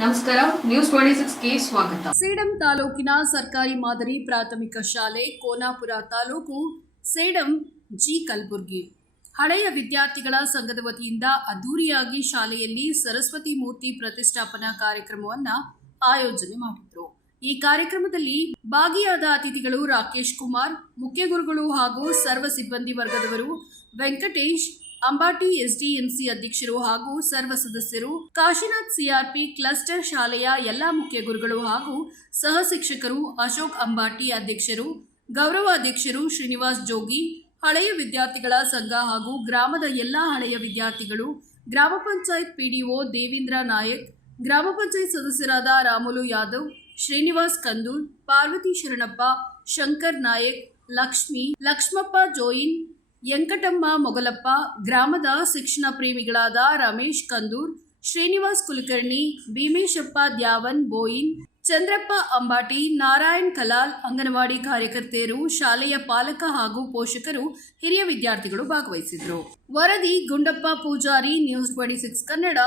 ನಮಸ್ಕಾರ news twenty ಸ್ವಾಗತ. ಸೇಡಂ ತಾಲೂಕಿನ ಸರ್ಕಾರಿ ಮಾದರಿ ಪ್ರಾಥಮಿಕ ಶಾಲೆ ಕೋನಾಪುರ ತಾಲೂಕು ಸೇಡಂ ಜಿ ಕಲಬುರ್ಗಿ. ಹಳೆಯ ವಿದ್ಯಾರ್ಥಿಗಳ ಸಂಘದ ವತಿಯಿಂದ ಅದ್ದೂರಿಯಾಗಿ ಶಾಲೆಯಲ್ಲಿ ಸರಸ್ವತಿ ಮೂರ್ತಿ ಪ್ರತಿಷ್ಠಾಪನಾ ಕಾರ್ಯಕ್ರಮವನ್ನ ಆಯೋಜನೆ ಮಾಡಿದ್ರು. ಈ ಕಾರ್ಯಕ್ರಮದಲ್ಲಿ ಭಾಗಿಯಾದ ಅತಿಥಿಗಳು ರಾಕೇಶ್ ಕುಮಾರ್, ಮುಖ್ಯ ಗುರುಗಳು ಹಾಗೂ ಸರ್ವ ಸಿಬ್ಬಂದಿ ವರ್ಗದವರು ವೆಂಕಟೇಶ್ ಅಂಬಾಟಿ ಎಸ್ಡಿಎಂಸಿ ಅಧ್ಯಕ್ಷರು ಹಾಗೂ ಸರ್ವ ಸದಸ್ಯರು, ಕಾಶಿನಾಥ್ ಸಿಆರ್ಪಿ ಕ್ಲಸ್ಟರ್ ಶಾಲೆಯ ಎಲ್ಲಾ ಮುಖ್ಯ ಗುರುಗಳು ಹಾಗೂ ಸಹ ಶಿಕ್ಷಕರು, ಅಶೋಕ್ ಅಂಬಾಟಿ ಅಧ್ಯಕ್ಷರು ಗೌರವ ಅಧ್ಯಕ್ಷರು ಶ್ರೀನಿವಾಸ್ ಜೋಗಿ, ಹಳೆಯ ವಿದ್ಯಾರ್ಥಿಗಳ ಸಂಘ ಹಾಗೂ ಗ್ರಾಮದ ಎಲ್ಲಾ ಹಳೆಯ ವಿದ್ಯಾರ್ಥಿಗಳು, ಗ್ರಾಮ ಪಂಚಾಯತ್ ಪಿಡಿಒ ದೇವೇಂದ್ರ ನಾಯಕ್, ಗ್ರಾಮ ಪಂಚಾಯತ್ ಸದಸ್ಯರಾದ ರಾಮುಲು ಯಾದವ್, ಶ್ರೀನಿವಾಸ್ ಕಂದೂರ್ ಪಾರ್ವತಿ ಶರಣಪ್ಪ, ಶಂಕರ್ ನಾಯಕ್, ಲಕ್ಷ್ಮಿ, ಲಕ್ಷ್ಮಪ್ಪ ಜೋಯಿನ್ ಯಂಕಟಮ್ಮ ಮೊಗಲಪ್ಪ, ಗ್ರಾಮದ ಶಿಕ್ಷಣ ಪ್ರೇಮಿಗಳಾದ ರಮೇಶ್ ಕಂದೂರ್, ಶ್ರೀನಿವಾಸ್ ಕುಲಕರ್ಣಿ, ಭೀಮೇಶಪ್ಪ ದ್ಯಾವನ್, ಬೋಯಿನ್, ಚಂದ್ರಪ್ಪ ಅಂಬಾಟಿ, ನಾರಾಯಣ್ ಕಲಾಲ್, ಅಂಗನವಾಡಿ ಕಾರ್ಯಕರ್ತೆಯರು, ಶಾಲೆಯ ಪಾಲಕ ಹಾಗೂ ಪೋಷಕರು, ಹಿರಿಯ ವಿದ್ಯಾರ್ಥಿಗಳು ಭಾಗವಹಿಸಿದರು ವರದಿ Gundappa Poojari, news twenty six Kannada